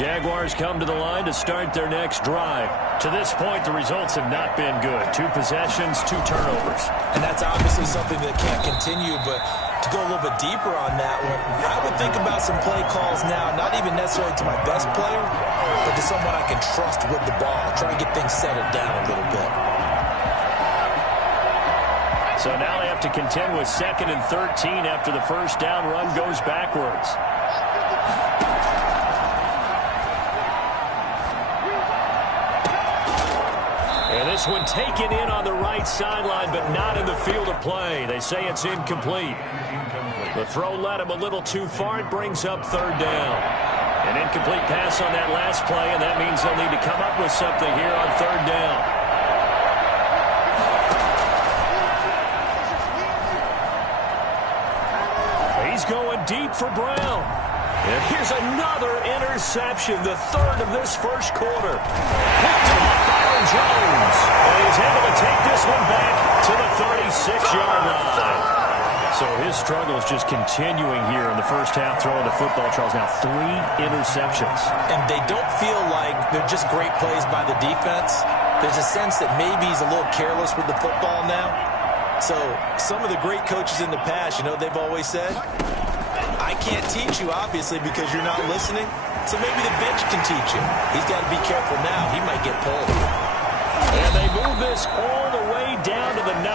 Jaguars come to the line to start their next drive. To this point, the results have not been good. 2 possessions, 2 turnovers. And that's obviously something that can't continue, but to go a little bit deeper on that one, I would think about some play calls now, not even necessarily to my best player, but to someone I can trust with the ball. Try and get things settled down a little bit. So now they have to contend with 2nd and 13 after the first down run goes backwards. And this one taken in on the right sideline, but not in the field of play. They say it's incomplete. The throw led him a little too far. It brings up 3rd down. An incomplete pass on that last play, and that means they'll need to come up with something here on 3rd down. He's going deep for Brown. And here's another interception, the 3rd of this first quarter. Picked off Byron Jones. And he's able to take this one back to the 36-yard line. So his struggle is just continuing here in the first half throwing the football. Charles, now 3 interceptions. And they don't feel like they're just great plays by the defense. There's a sense that maybe he's a little careless with the football now. So some of the great coaches in the past, you know, they've always said, I can't teach you, obviously, because you're not listening. So maybe the bench can teach you. He's got to be careful now. He might get pulled. And they move this all the way down to the 9.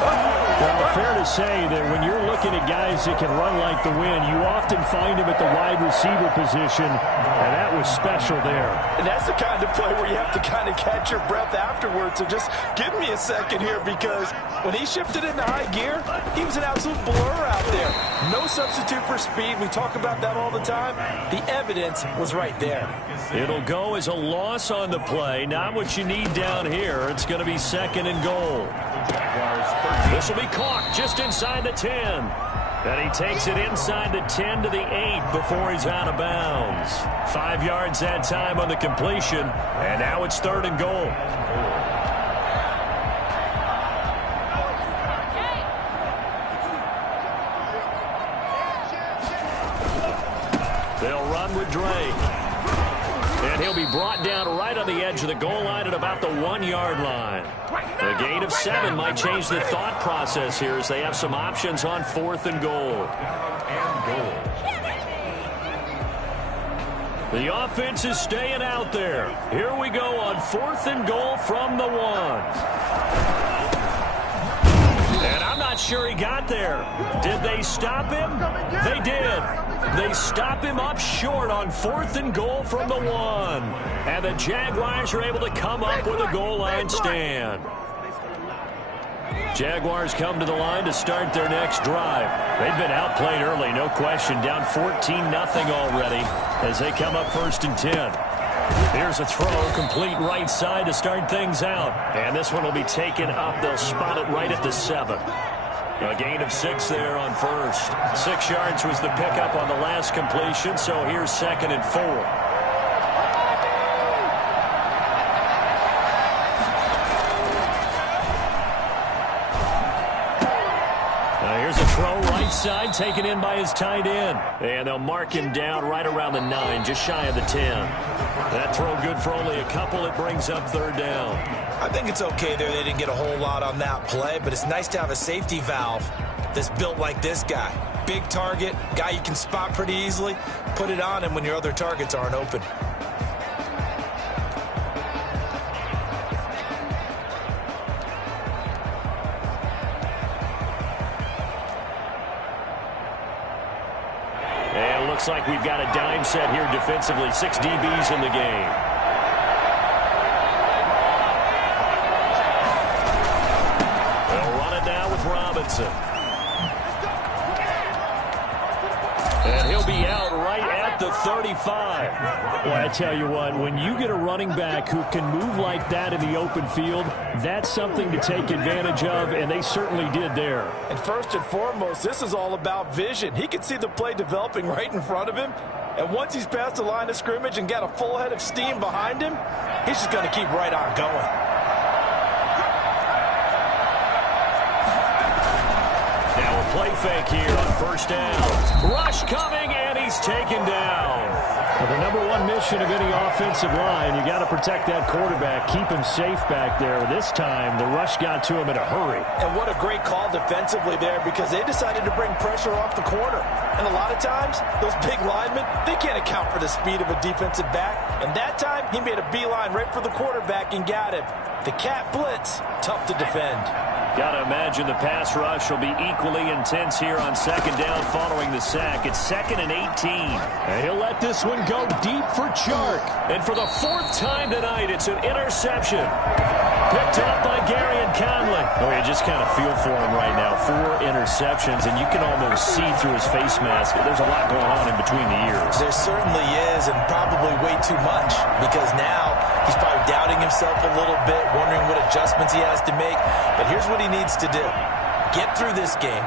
Well, fair to say that when you're looking at guys that can run like the wind, you often find them at the wide receiver position, and that was special there. And that's the kind of play where you have to kind of catch your breath afterwards. So just give me a second here, because when he shifted into high gear, he was an absolute blur out there. No substitute for speed. We talk about that all the time. The evidence was right there. It'll go as a loss on the play. Not what you need down here. It's going to be 2nd and goal. This will be caught just inside the 10. And he takes it inside the 10 to the 8 before he's out of bounds. 5 yards that time on the completion. And now it's 3rd and goal. They'll run with Drake. And he'll be brought down right on the edge of the goal line at about the 1-yard line. A gain of 7 might change the thought process here as they have some options on 4th and goal. The offense is staying out there. Here we go on 4th and goal from the 1. And I'm not sure he got there. Did they stop him? They did. They stop him up short on 4th and goal from the 1. And the Jaguars are able to come up with a goal line stand. Jaguars come to the line to start their next drive. They've been outplayed early, no question. Down 14-0 already as they come up 1st and 10. Here's a throw, complete right side to start things out. And this one will be taken up. They'll spot it right at the 7. A gain of 6 there on 1st. 6 yards was the pickup on the last completion, so here's 2nd and 4. Here's a throw right side, taken in by his tight end. And they'll mark him down right around the 9, just shy of the 10. That throw good for only a couple. It brings up 3rd down. I think it's okay there. They didn't get a whole lot on that play, but it's nice to have a safety valve that's built like this guy. Big target, guy you can spot pretty easily. Put it on him when your other targets aren't open. And it looks like we've got a dime set here defensively. 6 DBs in the game. They'll run it now with Robinson. And he'll be out right at the 35. Well, I tell you what, when you get a running back who can move like that in the open field, that's something to take advantage of, and they certainly did there. And first and foremost, this is all about vision. He can see the play developing right in front of him. And once he's past the line of scrimmage and got a full head of steam behind him, he's just going to keep right on going. Now a play fake here on 1st down. Rush coming, and he's taken down. Well, the number one mission of any offensive line, you got to protect that quarterback, keep him safe back there. This time, the rush got to him in a hurry. And what a great call defensively there, because they decided to bring pressure off the corner. And a lot of times, those big linemen, they can't account for the speed of a defensive back. And that time, he made a beeline right for the quarterback and got him. The cat blitz, tough to defend. Got to imagine the pass rush will be equally intense here on second down following the sack. It's 2nd and 18. And he'll let this one go deep for Chark. And for the 4th time tonight, it's an interception. Picked up by Garyon Conley. Oh, you just kind of feel for him right now. 4 interceptions, and you can almost see through his face mask. There's a lot going on in between the ears. There certainly is, and probably way too much, because now he's probably doubting himself a little bit, wondering what adjustments he has to make. But here's what he needs to do. Get through this game,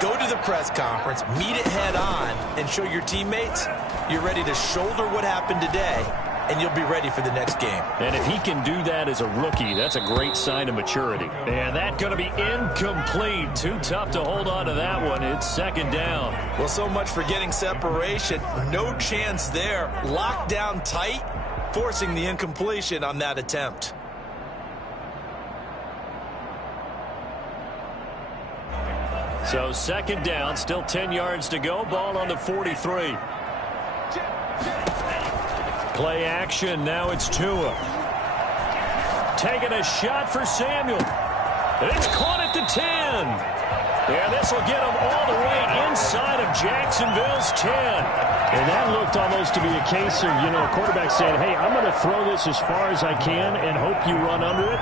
go to the press conference, meet it head on, and show your teammates you're ready to shoulder what happened today, and you'll be ready for the next game. And if he can do that as a rookie, that's a great sign of maturity. And that's going to be incomplete. Too tough to hold on to that one. It's 2nd down. Well, so much for getting separation. No chance there. Locked down tight, forcing the incompletion on that attempt. So 2nd down, still 10 yards to go. Ball on the 43. Play action, now it's Tua. Taking a shot for Samuel. It's caught at the 10. Yeah, this will get him all the way inside of Jacksonville's 10. And that looked almost to be a case of, a quarterback saying, hey, I'm going to throw this as far as I can and hope you run under it.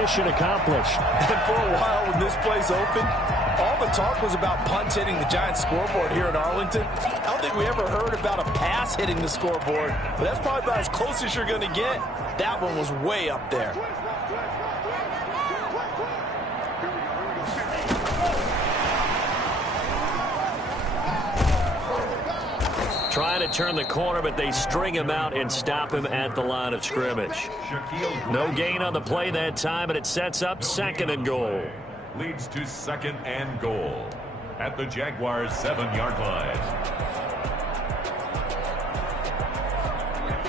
Mission accomplished. And for a while when this play's open, all the talk was about punts hitting the Giants scoreboard here in Arlington. I don't think we ever heard about a pass hitting the scoreboard, but that's probably about as close as you're going to get. That one was way up there. Trying to turn the corner, but they string him out and stop him at the line of scrimmage. No gain on the play that time, and it sets up 2nd and goal. Leads to 2nd and goal at the Jaguars' 7-yard line.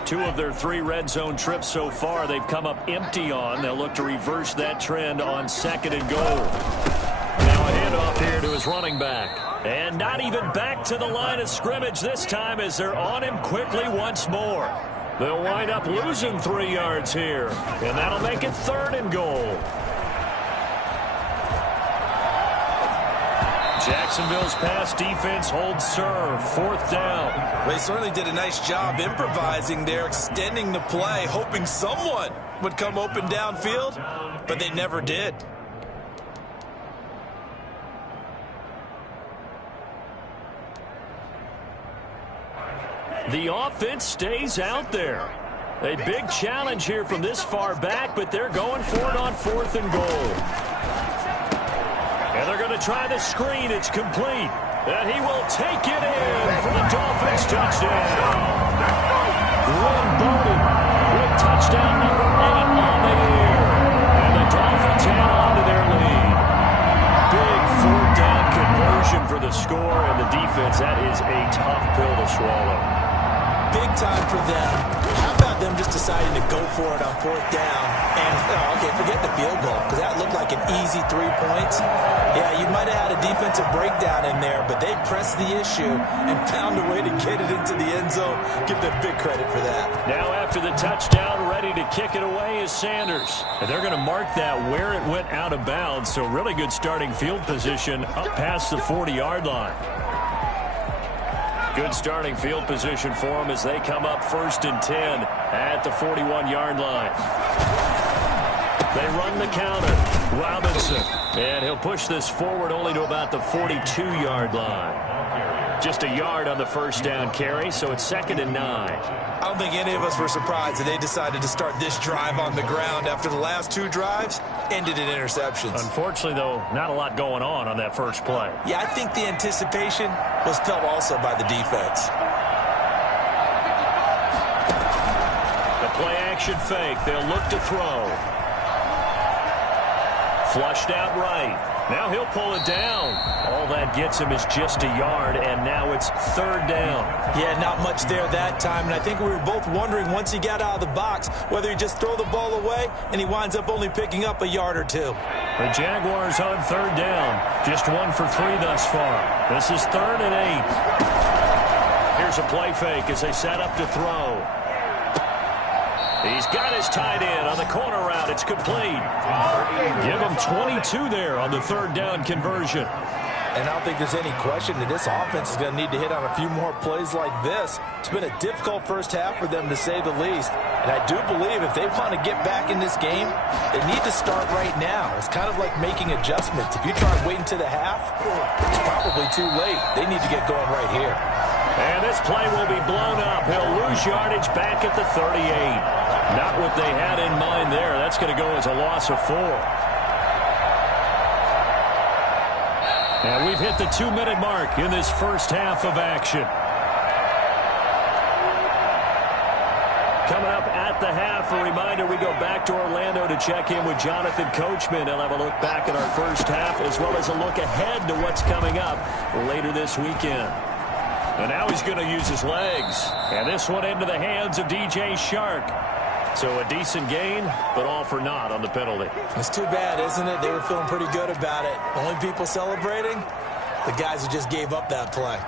2 of their 3 red zone trips so far, they've come up empty on. They'll look to reverse that trend on 2nd and goal. Now a handoff here to his running back. And not even back to the line of scrimmage this time as they're on him quickly once more. They'll wind up losing 3 yards here. And that'll make it 3rd and goal. Jacksonville's pass defense holds serve. 4th down. They certainly did a nice job improvising there, extending the play, hoping someone would come open downfield, but they never did. The offense stays out there. A big challenge here from this far back, but they're going for it on 4th and goal. And they're going to try the screen. It's complete. And he will take it in for the Dolphins touchdown. Lynn Bowden with touchdown number 8 on the year. And the Dolphins hang on to their lead. Big 4th down conversion for the score, and the defense, that is a tough pill to swallow. Big time for them. How about them just deciding to go for it on 4th down? And, okay, forget the field goal, because that looked like an easy 3 points. Yeah, you might have had a defensive breakdown in there, but they pressed the issue and found a way to get it into the end zone. Give them big credit for that. Now after the touchdown, ready to kick it away is Sanders. And they're going to mark that where it went out of bounds, so really good starting field position up past the 40-yard line. Good starting field position for them as they come up 1st and 10 at the 41-yard line. They run the counter. Robinson. And he'll push this forward only to about the 42-yard line. Just a yard on the 1st down carry, so it's 2nd and 9. I don't think any of us were surprised that they decided to start this drive on the ground after the last 2 drives ended in interceptions. Unfortunately, though, not a lot going on that first play. Yeah, I think the anticipation was felt also by the defense. The play-action fake. They'll look to throw. Flushed out right. Now he'll pull it down. All that gets him is just a yard, and now it's 3rd down. Yeah, not much there that time, and I think we were both wondering once he got out of the box whether he just throw the ball away, and he winds up only picking up a yard or 2. The Jaguars on 3rd down. Just 1 for 3 thus far. This is 3rd and 8. Here's a play fake as they set up to throw. He's got his tight end on the corner route. It's complete. Give him 22 there on the 3rd down conversion. And I don't think there's any question that this offense is going to need to hit on a few more plays like this. It's been a difficult first half for them, to say the least. And I do believe if they want to get back in this game, they need to start right now. It's kind of like making adjustments. If you try and wait until the half, it's probably too late. They need to get going right here. And this play will be blown up. He'll lose yardage back at the 38. Not what they had in mind there. That's going to go as a loss of 4. And we've hit the 2-minute mark in this first half of action. Coming up at the half, a reminder, we go back to Orlando to check in with Jonathan Coachman. He'll have a look back at our first half as well as a look ahead to what's coming up later this weekend. And now he's going to use his legs. And this one into the hands of DJ Chark. So a decent gain, but all for naught on the penalty. It's too bad, isn't it? They were feeling pretty good about it. Only people celebrating, the guys who just gave up that play.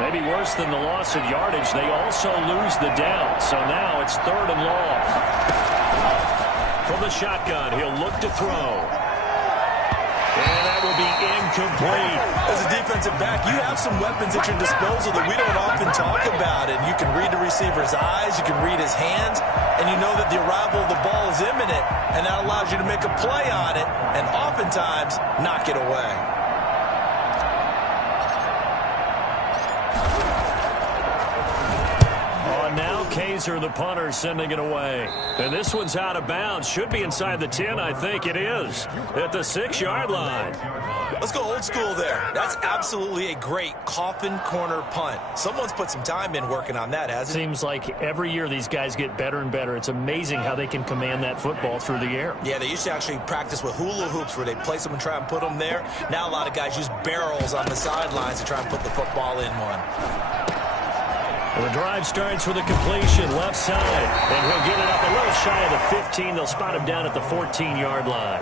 Maybe worse than the loss of yardage, they also lose the down. So now it's 3rd and long. From the shotgun, he'll look to throw. And that will be incomplete. As a defensive back, you have some weapons at your disposal that we don't often talk about. And you can read the receiver's eyes, you can read his hands, and you know that the arrival of the ball is imminent, and that allows you to make a play on it and oftentimes knock it away. Now Kaiser, the punter, sending it away. And this one's out of bounds. Should be inside the 10, I think it is. At the 6-yard line. Let's go old school there. That's absolutely a great coffin corner punt. Someone's put some time in working on that, hasn't it? Seems like every year these guys get better and better. It's amazing how they can command that football through the air. Yeah, they used to actually practice with hula hoops where they place them and try and put them there. Now a lot of guys use barrels on the sidelines to try and put the football in one. Well, the drive starts with a completion left side. And he'll get it up a little shy of the 15. They'll spot him down at the 14-yard line.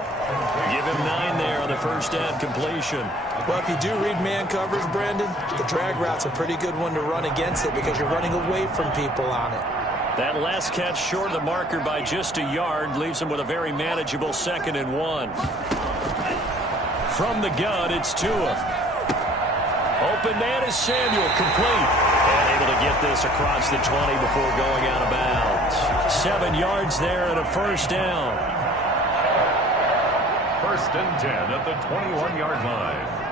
Give him 9 there on the first down completion. Well, if you do read man coverage, Brandon, the drag route's a pretty good one to run against it because you're running away from people on it. That last catch short of the marker by just a yard leaves him with a very manageable 2nd and 1. From the gun, it's Tua. Open man is Samuel, complete. And able to get this across the 20 before going out of bounds. 7 yards there and a first down. 1st and 10 at the 21-yard line.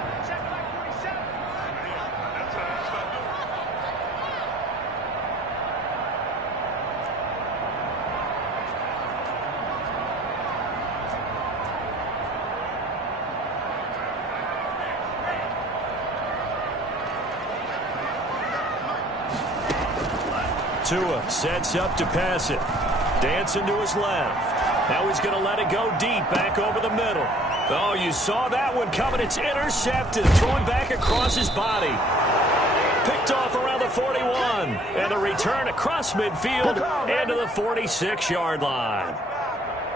Tua sets up to pass it. Dancing to his left. Now he's going to let it go deep back over the middle. Oh, you saw that one coming. It's intercepted. Throwing back across his body. Picked off around the 41. And the return across midfield and to the 46-yard line.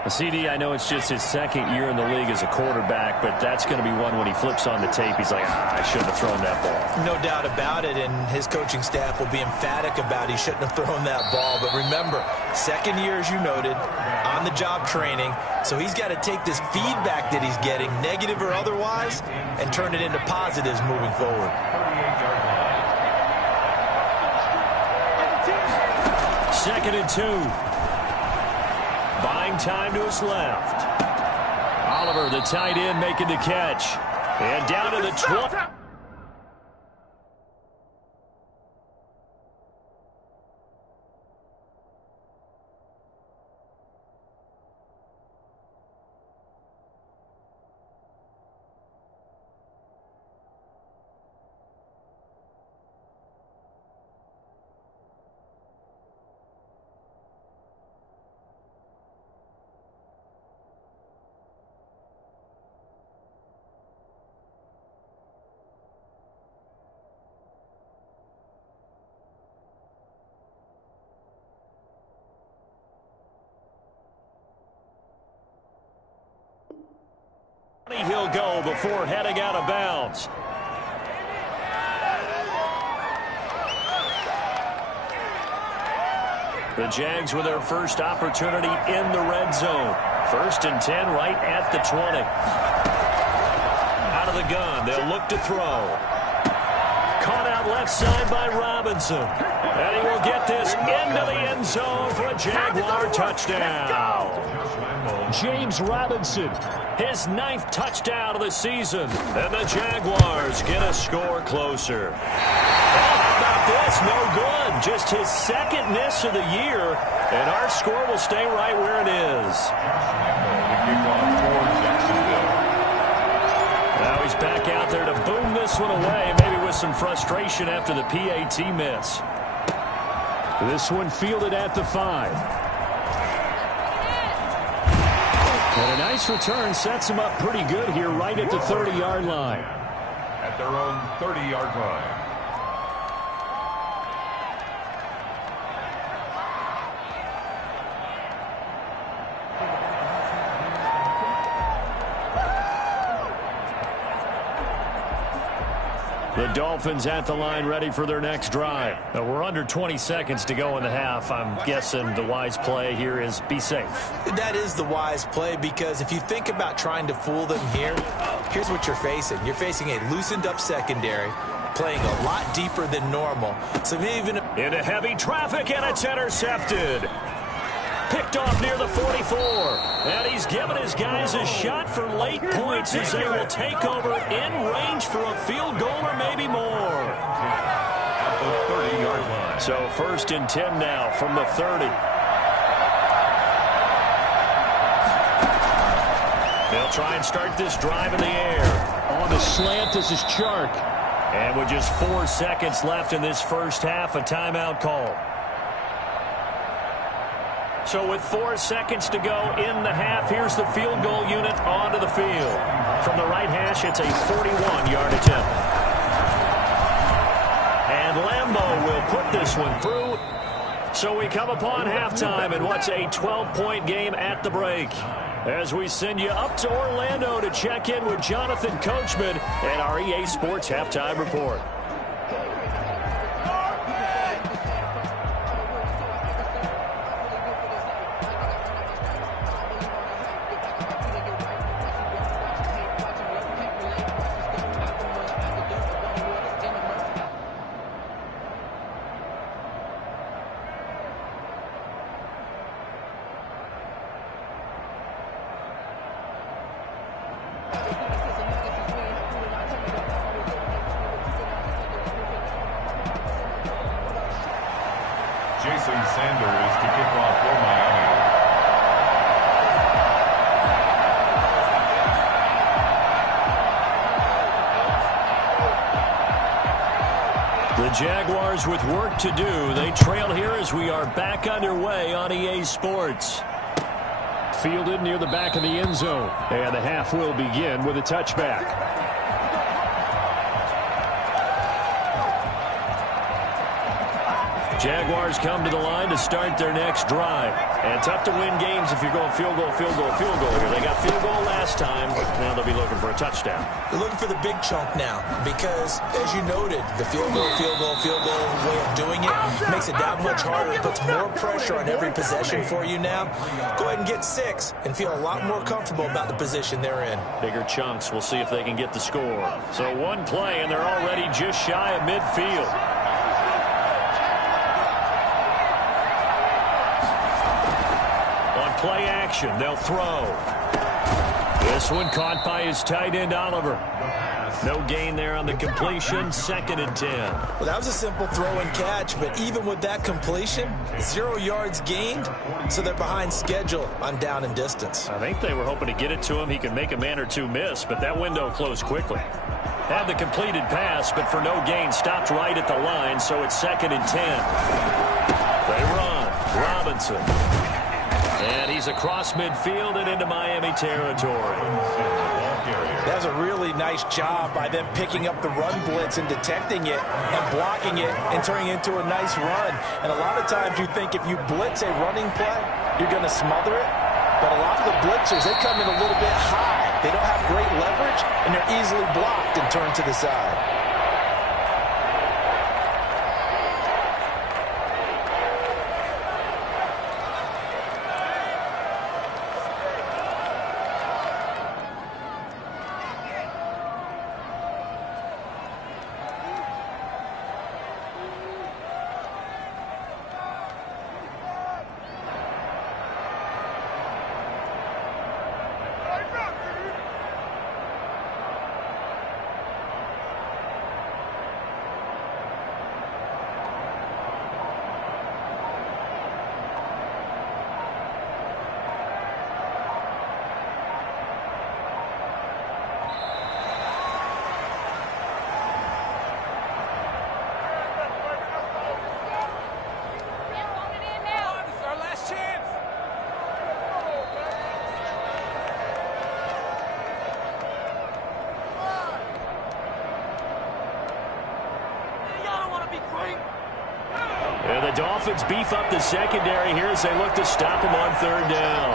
CD, I know it's just his 2nd year in the league as a quarterback, but that's going to be one when he flips on the tape. He's like, I shouldn't have thrown that ball. No doubt about it, and his coaching staff will be emphatic about he shouldn't have thrown that ball. But remember, 2nd year, as you noted, on-the-job training, so he's got to take this feedback that he's getting, negative or otherwise, and turn it into positives moving forward. 2nd and 2. Buying time to his left. Oliver, the tight end, making the catch. And down to the 20. he'll go before heading out of bounds. The Jags with their first opportunity in the red zone. 1st and 10 right at the 20. Out of the gun, they'll look to throw. Caught out left side by Robinson. And he will get this into the end zone for a Jaguar touchdown. James Robinson, his 9th touchdown of the season. And the Jaguars get a score closer. How about this? No good. Just his 2nd miss of the year. And our score will stay right where it is. Now he's back out there to boom this one away, maybe with some frustration after the PAT miss. This one fielded at the 5. And a nice return sets him up pretty good here right at the 30-yard line. At their own 30-yard line. The Dolphins at the line ready for their next drive. Now we're under 20 seconds to go in the half. I'm guessing the wise play here is be safe. That is the wise play, because if you think about trying to fool them here, here's what you're facing. You're facing a loosened up secondary, playing a lot deeper than normal. So even into heavy traffic, and it's intercepted. Picked off near the 44. And he's given his guys a shot for late points as they will take over in range for a field goal or maybe more. At the 30-yard line. So 1st and 10 now from the 30. They'll try and start this drive in the air. On the slant, this is Chark. And with just 4 seconds left in this first half, a timeout call. So with 4 seconds to go in the half, here's the field goal unit onto the field. From the right hash, it's a 41-yard attempt. And Lambeau will put this one through. So we come upon halftime in what's a 12-point game at the break. As we send you up to Orlando to check in with Jonathan Coachman and our EA Sports Halftime Report. Jason Sanders to kick off for Miami. The Jaguars with work to do. They trail here as we are back underway on EA Sports. Fielded near the back of the end zone. And the half will begin with a touchback. Jaguars come to the line to start their next drive. And tough to win games if you're going field goal, field goal, field goal here. They got field goal last time. Now they'll be looking for a touchdown. they're looking for the big chunk now, because, as you noted, the field goal way of doing it makes it that much harder. It puts more pressure on every possession for you now. Go ahead and get 6 and feel a lot more comfortable about the position they're in. Bigger chunks. We'll see if they can get the score. So one play, and they're already just shy of midfield. Play action. They'll throw. This one caught by his tight end, Oliver. No gain there on the completion. 2nd and 10. Well, that was a simple throw and catch, but even with that completion, 0 yards gained, so they're behind schedule on down and distance. I think they were hoping to get it to him. He could make a man or two miss, but that window closed quickly. Had the completed pass, but for no gain, stopped right at the line, so it's 2nd and 10. They run. Robinson. And he's across midfield and into Miami territory. That was a really nice job by them picking up the run blitz and detecting it and blocking it and turning it into a nice run. And a lot of times you think if you blitz a running play, you're going to smother it. But a lot of the blitzers, they come in a little bit high. They don't have great leverage. and they're easily blocked and turned to the side. And the Dolphins beef up the secondary here as they look to stop him on third down.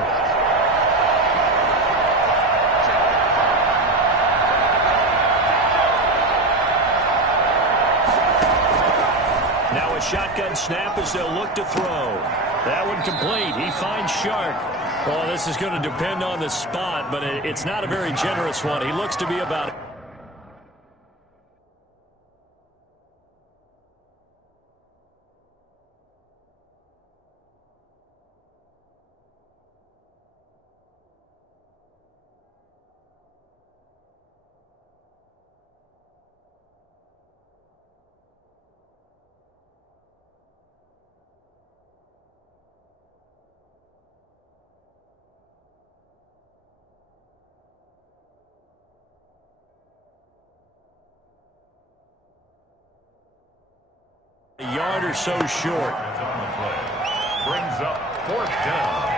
Now a shotgun snap as they'll look to throw. That one complete. He finds Shark. Oh, this is going to depend on the spot, but it's not a very generous one. He looks to be about it. A yard or so short. On the play. Brings up fourth down.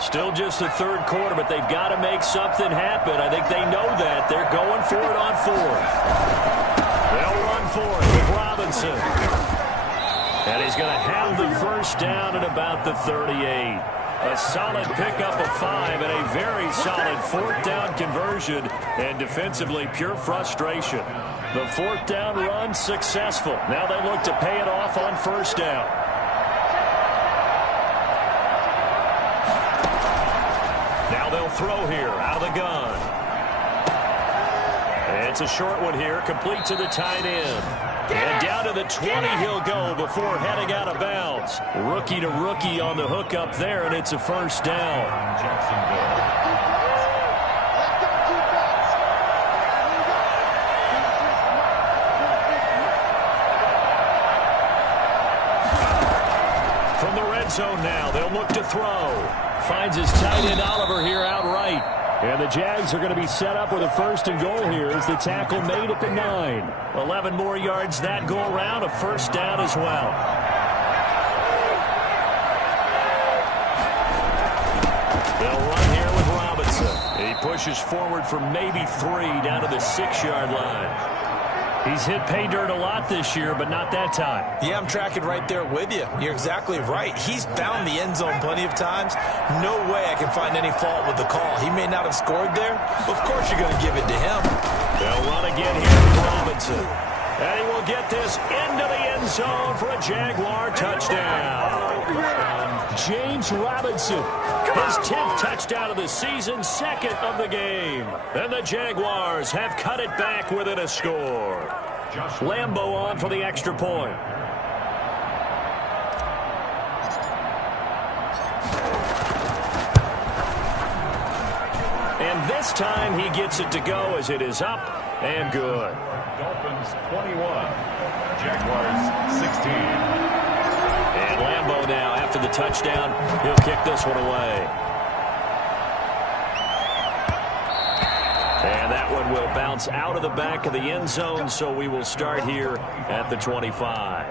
Still just the third quarter, but they've got to make something happen. I think they know that. They're going for it on fourth. They'll run for it with Robinson. And he's going to have the first down at about the 38. A solid pickup of 5 and a very solid fourth down conversion. And defensively, pure frustration. The fourth down run successful. Now they look to pay it off on first down. They'll throw here out of the gun. It's a short one here, complete to the tight end. And down to the 20 he'll go before heading out of bounds. Rookie to rookie on the hook up there, and it's a first down. Jacksonville. From the red zone now, they'll look to throw. Finds his tight end Oliver here outright. And the Jags are going to be set up with a first and goal here as the tackle made at the 9. 11 more yards that go around, a first down as well. They'll run here with Robinson. He pushes forward for maybe 3 down to the 6-yard line. He's hit pay dirt a lot this year, but not that time. Yeah, I'm tracking right there with you. You're exactly right. He's found the end zone plenty of times. No way I can find any fault with the call. He may not have scored there, but of course you're going to give it to him. They'll run again here with Robinson. And he will get this into the end zone for a Jaguar touchdown. James Robinson, his 10th touchdown of the season, 2nd of the game. And the Jaguars have cut it back within a score. Lambo on for the extra point. And this time he gets it to go as it is up and good. Dolphins 21, Jaguars 16. And Lambo now, after the touchdown, he'll kick this one away. And that one will bounce out of the back of the end zone, so we will start here at the 25.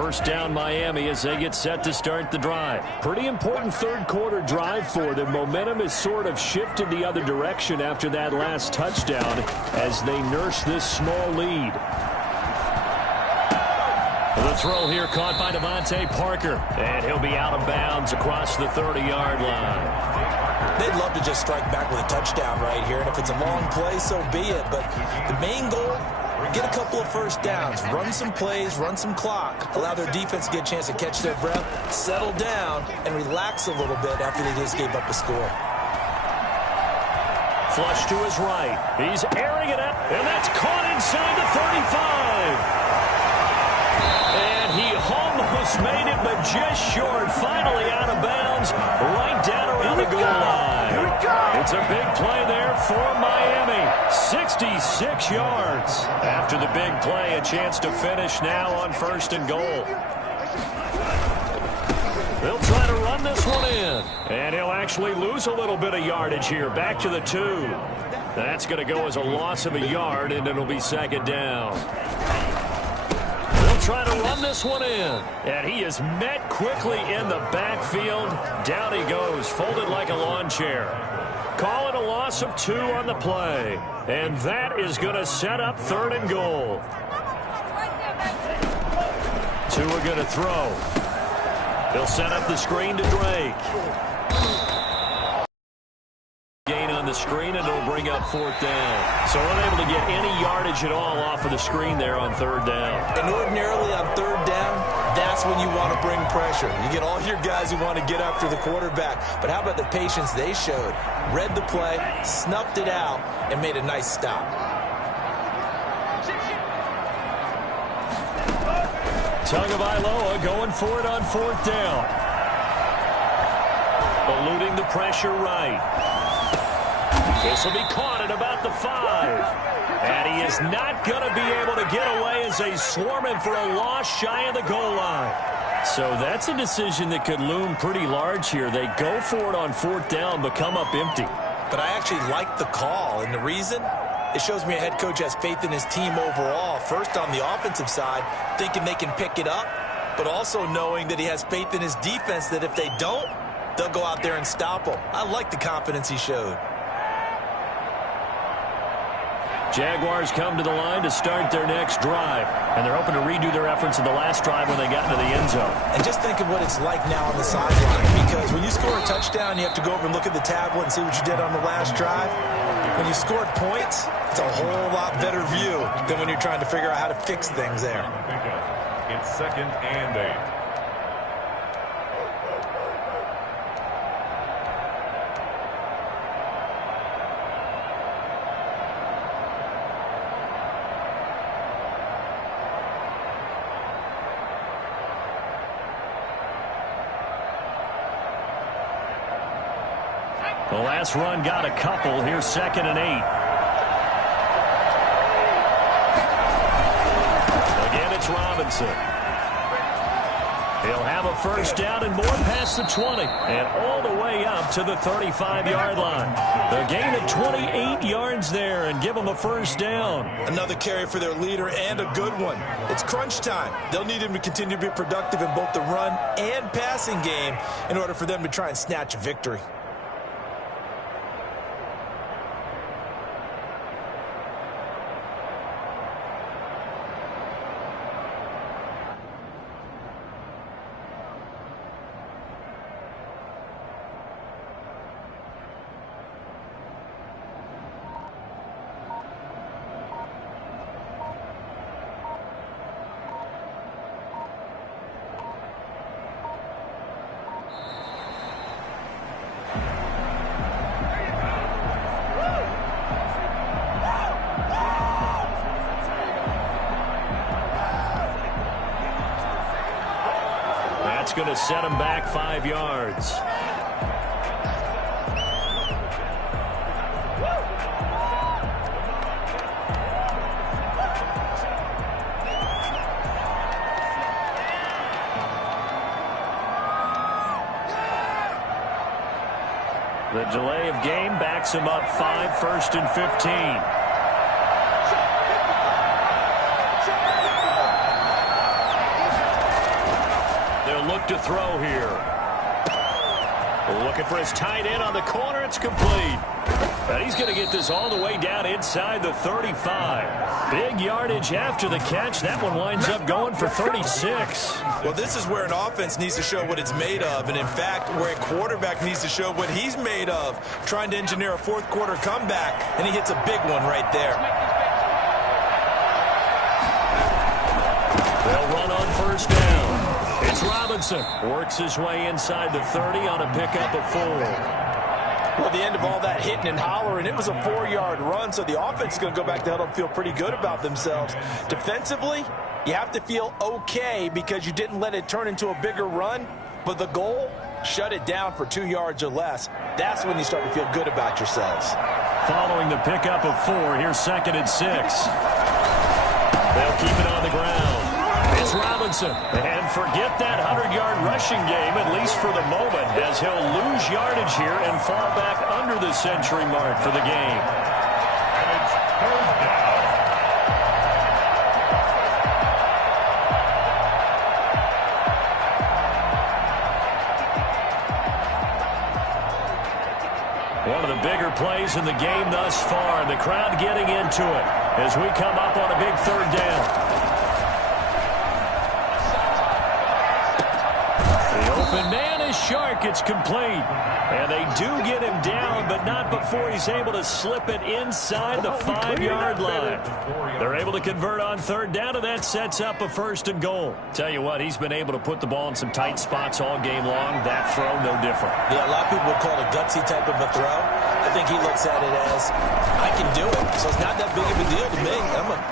First down Miami as they get set to start the drive. Pretty important third quarter drive for them. Momentum has sort of shifted the other direction after that last touchdown as they nurse this small lead. The throw here caught by Devontae Parker, and he'll be out of bounds across the 30-yard line. They'd love to just strike back with a touchdown right here, and if it's a long play, so be it. But the main goal, get a couple of first downs, run some plays, run some clock, allow their defense to get a chance to catch their breath, settle down, and relax a little bit after they just gave up a score. Flush to his right. He's airing it up, and that's caught inside the 35. And he almost made it, but just short. Finally out of bounds, right down around the goal line. Here we go. It's a big play there for Miami. 66 yards. After the big play, a chance to finish now on 1st and goal. They'll try to run this one in. And he'll actually lose a little bit of yardage here. Back to the 2. That's going to go as a loss of a yard, and it'll be 2nd down. Try to run this one in, and he is met quickly in the backfield. Down he goes, folded like a lawn chair. Call it a loss of 2 on the play, and that is going to set up 3rd and goal. Tua going to throw. He'll set up the screen to Drake. Gain on the screen, and it'll bring up 4th down. So unable to get any yardage at all off of the screen there on 3rd down. And ordinarily on 3rd down, that's when you want to bring pressure. You get all your guys who want to get after the quarterback. But how about the patience they showed? Read the play, snuffed it out, and made a nice stop. Tagovailoa going for it on 4th down. Eluding the pressure right. This will be caught at about the 5. And he is not going to be able to get away as they swarm him for a loss shy of the goal line. So that's a decision that could loom pretty large here. They go for it on 4th down, but come up empty. But I actually like the call, and the reason? It shows me a head coach has faith in his team overall. First on the offensive side, thinking they can pick it up, but also knowing that he has faith in his defense that if they don't, they'll go out there and stop him. I like the confidence he showed. Jaguars come to the line to start their next drive, and they're hoping to redo their efforts in the last drive when they got into the end zone. And just think of what it's like now on the sideline, because when you score a touchdown, you have to go over and look at the tablet and see what you did on the last drive. When you scored points, it's a whole lot better view than when you're trying to figure out how to fix things there. It's 2nd and 8. The last run got a couple. Here's 2nd and 8. Again, it's Robinson. He'll have a first down and more past the 20 and all the way up to the 35-yard line. A gain of 28 yards there and give them a first down. Another carry for their leader and a good one. It's crunch time. They'll need him to continue to be productive in both the run and passing game in order for them to try and snatch a victory. That's going to set him back 5 yards. The delay of game backs him up 5, 1st and 15. to throw here. Looking for his tight end on the corner. It's complete. And he's going to get this all the way down inside the 35. Big yardage after the catch. That one winds up going for 36. Well, this is where an offense needs to show what it's made of. And, in fact, where a quarterback needs to show what he's made of, trying to engineer a fourth-quarter comeback, and he hits a big one right there. They'll run on first down. It's Robinson. Works his way inside the 30 on a pickup of 4. Well, the end of all that hitting and hollering, it was a 4-yard run, so the offense is going to go back to huddle and feel pretty good about themselves. Defensively, you have to feel okay because you didn't let it turn into a bigger run, but the goal, shut it down for 2 yards or less. That's when you start to feel good about yourselves. Following the pickup of 4, here's 2nd and 6. They'll keep it on the ground. It's Robinson. And forget that 100-yard rushing game, at least for the moment, as he'll lose yardage here and fall back under the century mark for the game. And it's 3rd down. One of the bigger plays in the game thus far. The crowd getting into it as we come up on a big 3rd down. Open man is Shark. It's complete. And they do get him down, but not before he's able to slip it inside the 5-yard line. They're able to convert on 3rd down, and that sets up a 1st and goal. Tell you what, he's been able to put the ball in some tight spots all game long. That throw, no different. Yeah, a lot of people would call it a gutsy type of a throw. I think he looks at it as, I can do it, so it's not that big of a deal to me.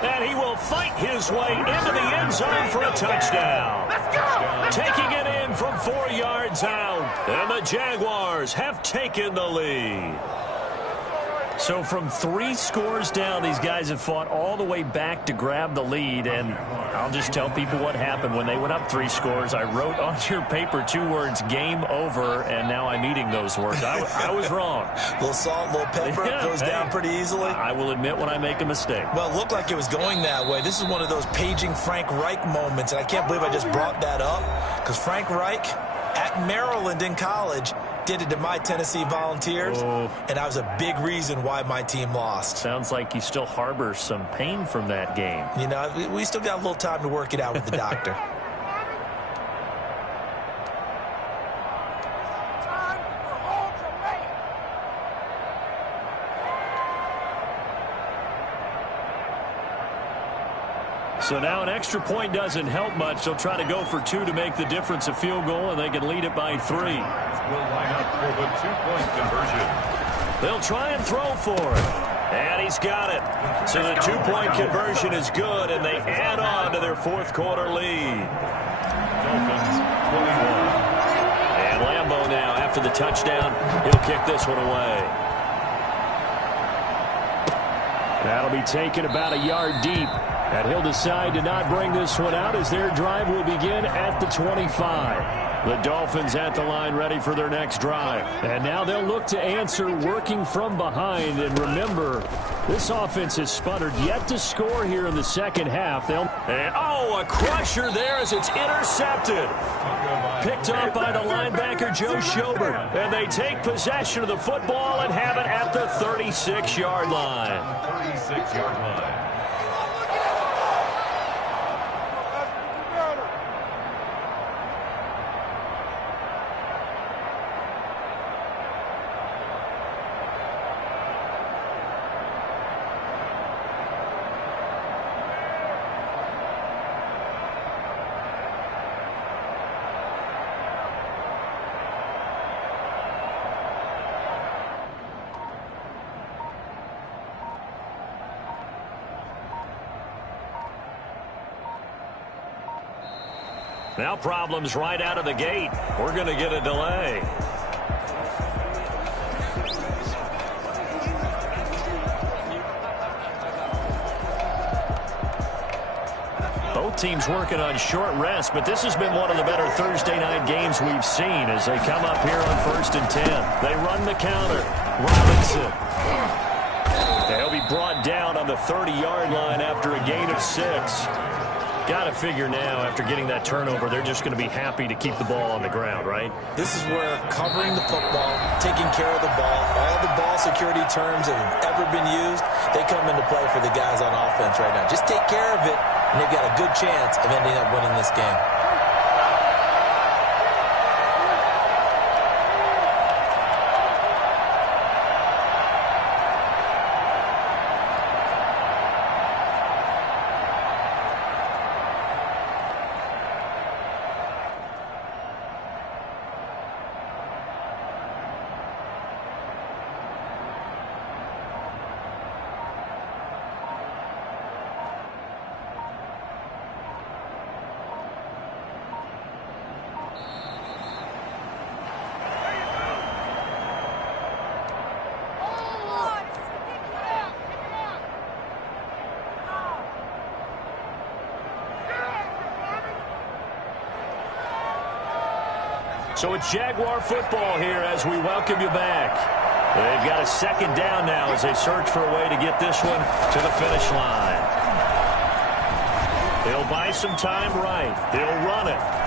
And he will fight his way into the end zone for a touchdown. Let's go! Taking it in from 4 yards out, and the Jaguars have taken the lead. So from 3 scores down, these guys have fought all the way back to grab the lead. And I'll just tell people what happened when they went up 3 scores. I wrote on your paper 2 words, game over, and now I'm eating those words. I was wrong. A little salt, a little pepper, goes down pretty easily. I will admit when I make a mistake. Well, it looked like it was going that way. This is one of those paging Frank Reich moments, and I can't believe I just brought that up, because Frank Reich at Maryland in college did it to my Tennessee Volunteers, and I was a big reason why my team lost. Sounds like you still harbor some pain from that game. You know, we still got a little time to work it out with the doctor. So now an extra point doesn't help much. They'll try to go for 2 to make the difference a field goal, and they can lead it by 3. Will line up for the 2-point conversion. They'll try and throw for it. And he's got it. So the 2-point conversion is good, and they add on to their 4th-quarter lead. Dolphins 21. And Lambeau now, after the touchdown, he'll kick this one away. That'll be taken about a yard deep. And he'll decide to not bring this one out as their drive will begin at the 25. The Dolphins at the line ready for their next drive. And now they'll look to answer working from behind. And remember, this offense has sputtered yet to score here in the second half. A crusher there as it's intercepted. Picked up by the linebacker, Joe Schobert. And they take possession of the football and have it at the 36-yard line. 36-yard line. Now problems right out of the gate. We're going to get a delay. Both teams working on short rest, but this has been one of the better Thursday night games we've seen as they come up here on 1st and 10. They run the counter. Robinson. They'll be brought down on the 30-yard line after a gain of 6. Got to figure now, after getting that turnover, they're just going to be happy to keep the ball on the ground, right? This is where covering the football, taking care of the ball, all the ball security terms that have ever been used, they come into play for the guys on offense right now. Just take care of it, and they've got a good chance of ending up winning this game. So it's Jaguar football here as we welcome you back. They've got a second down now as they search for a way to get this one to the finish line. They'll buy some time right. They'll run it.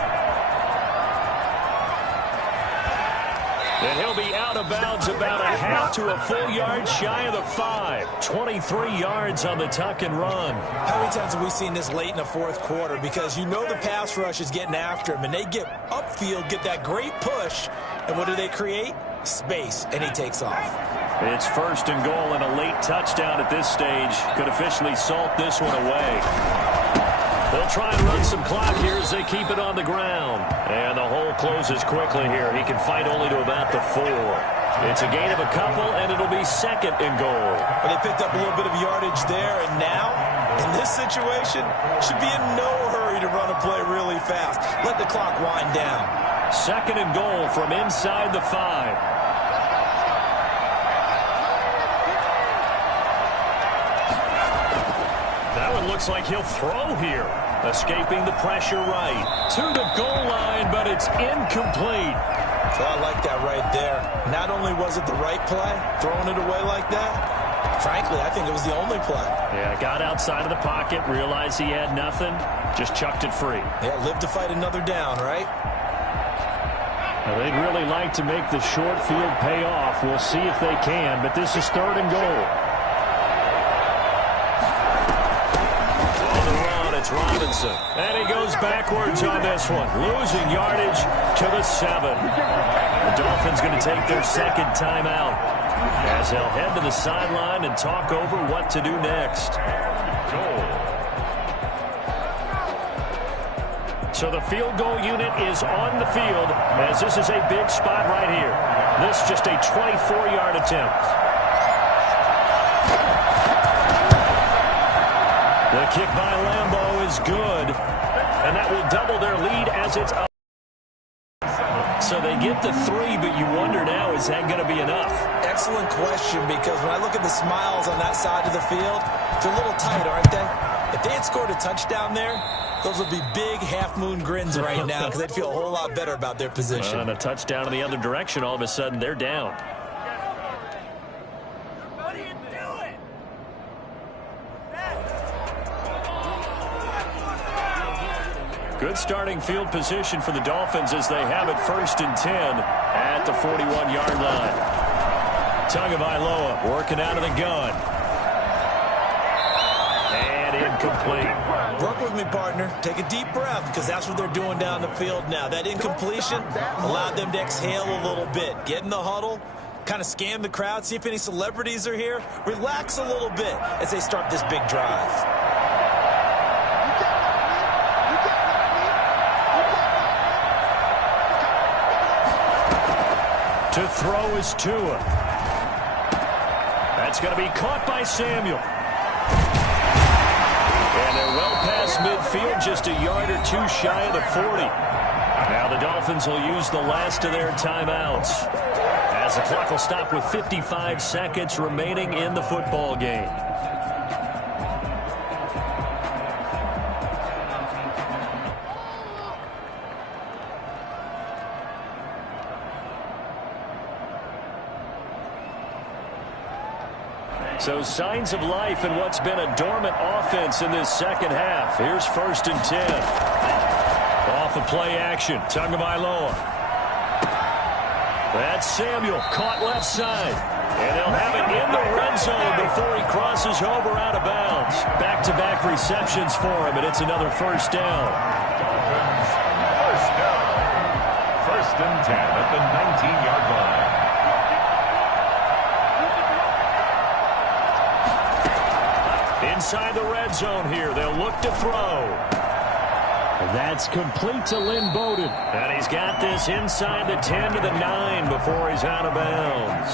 And he'll be out of bounds about a half to a full yard shy of the 5. 23 yards on the tuck and run. How many times have we seen this late in the fourth quarter? Because you know the pass rush is getting after him, and they get upfield, get that great push, and what do they create? Space, and he takes off. It's first and goal and a late touchdown at this stage. Could officially salt this one away. They'll try and run some clock here as they keep it on the ground. And the hole closes quickly here. He can fight only to about the 4. It's a gain of a couple, and it'll be second and goal. Well, they picked up a little bit of yardage there, and now, in this situation, should be in no hurry to run a play really fast. Let the clock wind down. Second and goal from inside the 5. Looks like he'll throw here. Escaping the pressure right. To the goal line, but it's incomplete. So I like that right there. Not only was it the right play, throwing it away like that, frankly, I think it was the only play. Yeah, got outside of the pocket, realized he had nothing, just chucked it free. Yeah, live to fight another down, right? Now, they'd really like to make the short field pay off. We'll see if they can, but this is third and goal. It's Robinson. And he goes backwards on this one. Losing yardage to the 7. The Dolphins going to take their second timeout as they'll head to the sideline and talk over what to do next. So the field goal unit is on the field as this is a big spot right here. This just a 24-yard attempt. The kick by Lambeau is good, and that will double their lead as it's up. So they get the 3, but you wonder now, is that going to be enough? Excellent question, because when I look at the smiles on that side of the field, they're a little tight, aren't they? If they had scored a touchdown there, those would be big half-moon grins right now because they'd feel a whole lot better about their position. And a touchdown in the other direction, all of a sudden they're down. Good starting field position for the Dolphins as they have it first and 10 at the 41-yard line. Tagovailoa working out of the gun. And incomplete. Work with me, partner. Take a deep breath because that's what they're doing down the field now. That incompletion allowed them to exhale a little bit. Get in the huddle, kind of scan the crowd, see if any celebrities are here. Relax a little bit as they start this big drive. To throw is Tua. That's going to be caught by Samuel. And they're well past midfield, just a yard or two shy of the 40. Now the Dolphins will use the last of their timeouts as the clock will stop with 55 seconds remaining in the football game. So signs of life in what's been a dormant offense in this second half. Here's 1st and 10. Off the play action, Tagovailoa. That's Samuel, caught left side. And they'll have it in the red zone before he crosses over out of bounds. Back-to-back receptions for him, and it's another first down. Dolphins, first down. 1st and 10 at the 19-yard line. Inside the red zone here, they'll look to throw. That's complete to Lynn Bowden. And he's got this inside the 10 to the 9 before he's out of bounds.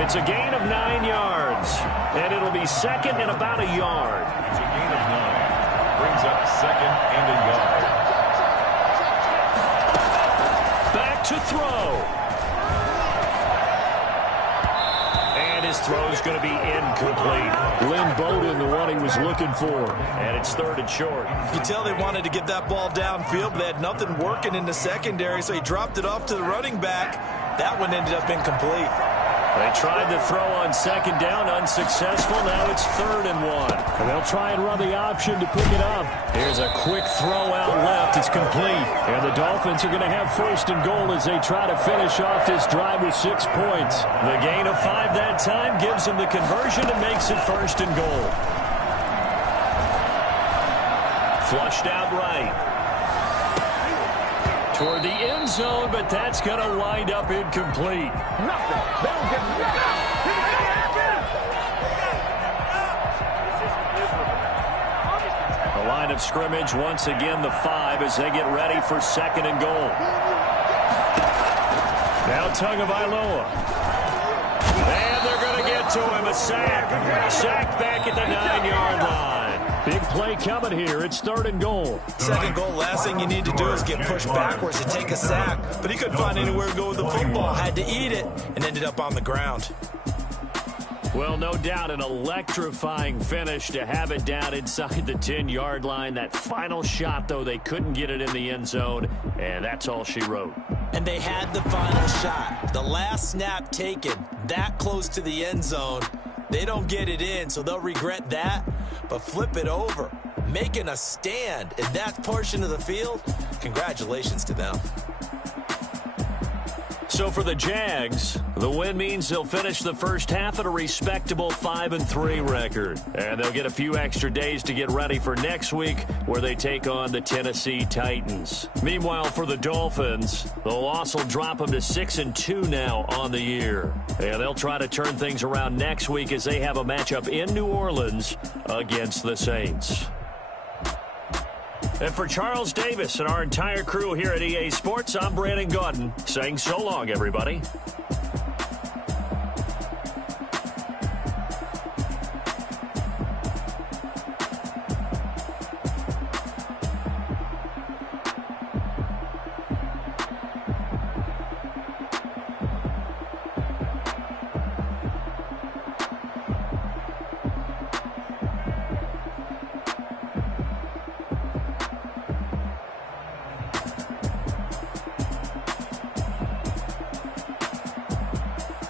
It's a gain of 9 yards. And it'll be second and about a yard. It's a gain of 9. Brings up second and a yard. Back to throw. His throw is going to be incomplete. Lynn Bowden, the one he was looking for. And it's 3rd and short. You can tell they wanted to get that ball downfield, but they had nothing working in the secondary, so he dropped it off to the running back. That one ended up incomplete. They tried to throw on 2nd down, unsuccessful. Now it's 3rd and 1. And they'll try and run the option to pick it up. Here's a quick throw out left. It's complete. And the Dolphins are going to have 1st and goal as they try to finish off this drive with 6 points. The gain of 5 that time gives them the conversion and makes it 1st and goal. Flushed out right. Toward the end zone, but that's going to wind up incomplete. The line of scrimmage, once again, the 5 as they get ready for 2nd and goal. Now Tagovailoa. And they're going to get to him, a sack. Sack back at the 9-yard line. Big play coming here. It's 3rd and goal. 2nd goal, last thing you need to do is get pushed backwards to take a sack. But he couldn't find anywhere to go with the football. Had to eat it and ended up on the ground. Well, no doubt an electrifying finish to have it down inside the 10-yard line. That final shot, though, they couldn't get it in the end zone, and that's all she wrote. And they had the final shot. The last snap taken that close to the end zone. They don't get it in, so they'll regret that. But flip it over, making a stand in that portion of the field, congratulations to them. So for the Jags, the win means they'll finish the first half at a respectable 5-3 record. And they'll get a few extra days to get ready for next week, where they take on the Tennessee Titans. Meanwhile, for the Dolphins, the loss will drop them to 6-2 now on the year. And they'll try to turn things around next week as they have a matchup in New Orleans against the Saints. And for Charles Davis and our entire crew here at EA Sports, I'm Brandon Gaudin saying so long, everybody.